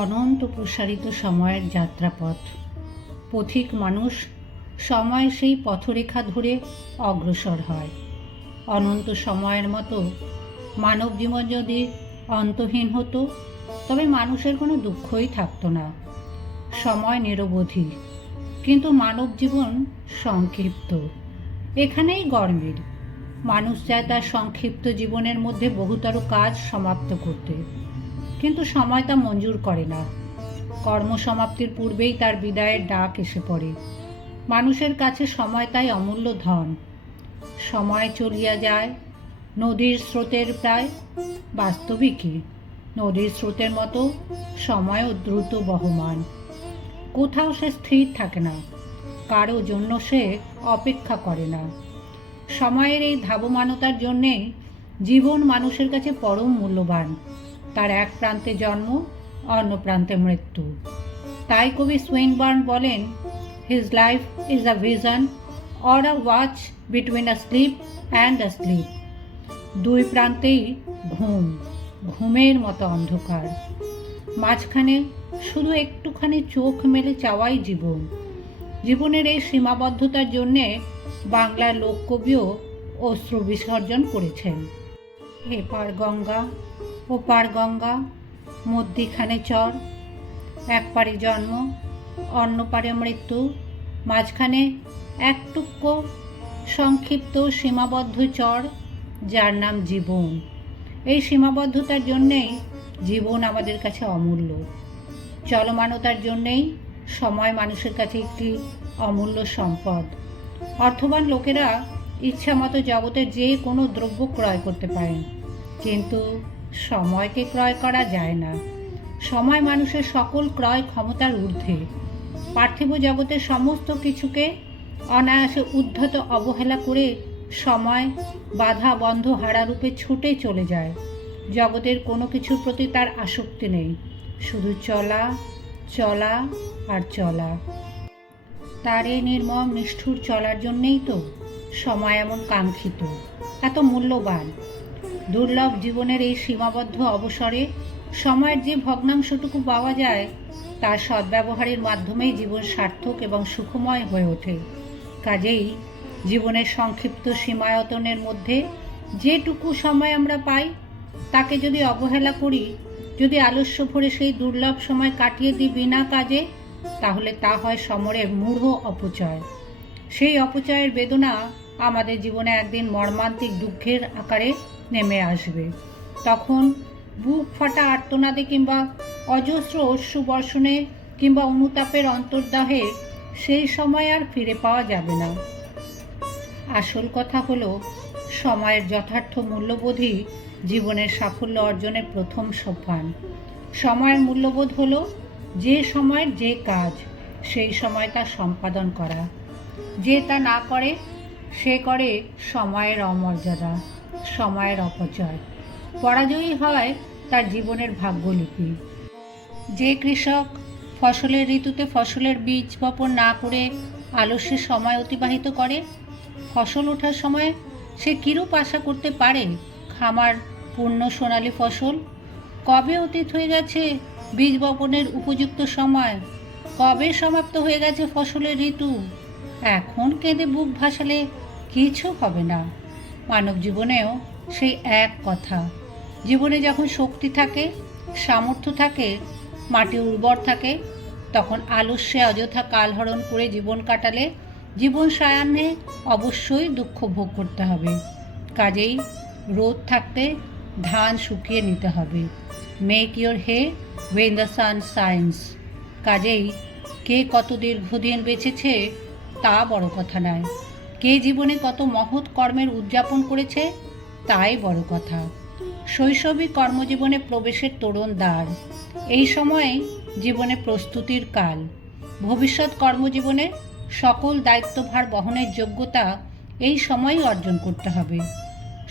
অনন্ত প্রসারিত সময়ের যাত্রাপথ। পথিক মানুষ সময় সেই পথরেখা ধরে অগ্রসর হয়। অনন্ত সময়ের মতো মানব জীবন যদি অন্তহীন হতো তবে মানুষের কোনো দুঃখই থাকতো না। সময় নিরবধি, কিন্তু মানব জীবন সংক্ষিপ্ত। এখানেই গরমিল। মানুষ চায় তার সংক্ষিপ্ত জীবনের মধ্যে বহুতর কাজ সমাপ্ত করতে, কিন্তু সময় তা মঞ্জুর করে না। কর্মসমাপ্তির পূর্বেই তার বিদায়ের ডাক এসে পড়ে। মানুষের কাছে সময় তাই অমূল্য ধন। সময় চলিয়া যায় নদীর স্রোতের প্রায়। বাস্তবিকই নদীর স্রোতের মতো সময়ও দ্রুত বহমান। কোথাও সে স্থির থাকে না, কারো জন্য সে অপেক্ষা করে না। সময়ের এই ধাবমানতার জন্যেই জীবন মানুষের কাছে পরম মূল্যবান। তার এক প্রান্তে জন্ম, অন্য প্রান্তে মৃত্যু। তাই কবি সুইনবার্ন বলেন, his life is a vision or a watch between a sleep and a sleep. দুই প্রান্তেই ঘুম, ঘুমের মতো অন্ধকার। মাঝখানে শুধু একটুখানি চোখ মেলে চাওয়াই জীবন। জীবনের এই সীমাবদ্ধতার জন্যে বাংলার লোককবিও অশ্রু বিসর্জন করেছেন। এপার গঙ্গা ওপার গঙ্গা, মধ্যিখানে চর। এক পারে জন্ম, অন্য পারে মৃত্যু, মাঝখানে এক টুকরো সংক্ষিপ্ত সীমাবদ্ধ চর, যার নাম জীবন। এই সীমাবদ্ধতার জন্যেই জীবন আমাদের কাছে অমূল্য। চলমানতার জন্যেই সময় মানুষের কাছে একটি অমূল্য সম্পদ। অর্থবান লোকেরা ইচ্ছামতো জগতের যে কোনো দ্রব্য ক্রয় করতে পারেন, কিন্তু সময়কে ক্রয় করা যায় না। সময় মানুষের সকল ক্রয় ক্ষমতার ঊর্ধ্বে। পার্থিব জগতের সমস্ত কিছুকে অনায়াসে উদ্ধত অবহেলা করে সময় বাধা বন্ধ হারারূপে ছুটে চলে যায়। জগতের কোনো কিছুর প্রতি তার আসক্তি নেই, শুধু চলা চলা আর চলা। তার এই নির্মম নিষ্ঠুর চলার জন্যেই তো সময় এমন কাঙ্ক্ষিত, এত মূল্যবান। দুর্লভ জীবনের এই সীমাবদ্ধ অবসরে সময়ের যে ভগ্নাংশটুকু পাওয়া যায়, তার সদ্ব্যবহারের মাধ্যমেই জীবন সার্থক এবং সুখময় হয়ে ওঠে। কাজেই জীবনের সংক্ষিপ্ত সীমায়তনের মধ্যে যেটুকু সময় আমরা পাই, তাকে যদি অবহেলা করি, যদি আলস্য ভরে সেই দুর্লভ সময় কাটিয়ে দিই বিনা কাজে, তাহলে তা হয় সময়ের মূঢ় অপচয়। সেই অপচয়ের বেদনা আমাদের জীবনে একদিন মর্মান্তিক দুঃখের আকারে নেমে আসবে। তখন বুক ফাটা আর্তনাদে কিংবা অজস্র অশ্রু বর্ষণে কিংবা অনুতাপের অন্তর্দাহে সেই সময় আর ফিরে পাওয়া যাবে না। আসল কথা হলো, সময়ের যথার্থ মূল্যবোধই জীবনের সাফল্য অর্জনের প্রথম সোপান। সময়ের মূল্যবোধ হলো যে সময়ের যে কাজ, সেই সময় তা সম্পাদন করা। যে তা না করে, সে করে সময়ের অমর্যাদা, সময়ের অপচয়। পরাজয়ী হয় তার জীবনের ভাগ্যলিপি। যে কৃষক ফসলের ঋতুতে ফসলের বীজ বপন না করে আলস্যে সময় অতিবাহিত করে, ফসল ওঠার সময় সে কিরূপ আশা করতে পারে খামার পূর্ণ সোনালি ফসল? কবে অতীত হয়ে গেছে বীজ বপনের উপযুক্ত সময়, কবে সমাপ্ত হয়ে গেছে ফসলের ঋতু। এখন কেঁদে বুক ভাসালে কিছু হবে না। মানব জীবনেও সেই এক কথা। জীবনে যখন শক্তি থাকে, সামর্থ্য থাকে, মাটি উর্বর থাকে, তখন আলস্যে অযথা কালহরণ করে জীবন কাটালে জীবন সায়ান্নে অবশ্যই দুঃখ ভোগ করতে হবে। কাজেই রোদ থাকতে ধান শুকিয়ে নিতে হবে। Make your hay when the sun shines. কাজেই কে কত দীর্ঘদিন বেঁচেছে তা বড় কথা নয়, কে জীবনে কত মহৎ কর্মের উদযাপন করেছে তাই বড় কথা। শৈশবই কর্মজীবনে প্রবেশের তোরণ দ্বার। এই সময়ে জীবনে প্রস্তুতির কাল। ভবিষ্যৎ কর্মজীবনে সকল দায়িত্বভার বহনের যোগ্যতা এই সময়ই অর্জন করতে হবে।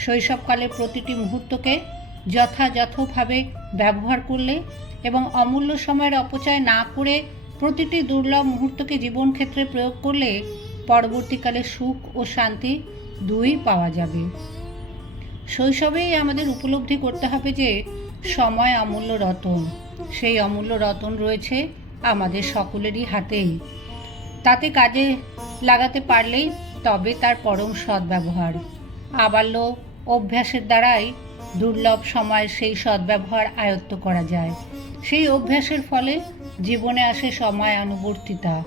শৈশবকালের প্রতিটি মুহূর্তকে যথাযথভাবে ব্যবহার করলে এবং অমূল্য সময়ের অপচয় না করে প্রতিটি দুর্লভ মুহূর্তকে জীবন ক্ষেত্রে প্রয়োগ করলে পরবর্তীকালে সুখ ও শান্তি দুই পাওয়া যাবে। শৈশবেই আমাদের উপলব্ধি করতে হবে যে সময় অমূল্য রতন। সেই অমূল্য রতন রয়েছে আমাদের সকলেরই হাতেই। তাতে কাজে লাগাতে পারলেই তবে তার পরম সদ্ব্যবহার। আবাল্য অভ্যাসের দ্বারাই দুর্লভ সময়ের সেই সদ্ব্যবহার আয়ত্ত করা যায়। সেই অভ্যাসের ফলে জীবনে আসে সময় অনুবর্তিতা।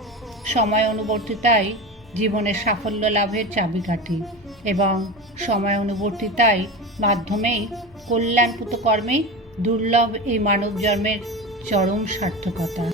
সময় অনুবর্তিতাই জীবনের সাফল্য লাভের চাবিকাঠি এবং সময় অনুবর্তিতাই মাধ্যমেই কল্যাণপুত কর্মে দুর্লভ এই মানব জন্মের চরম সার্থকতা।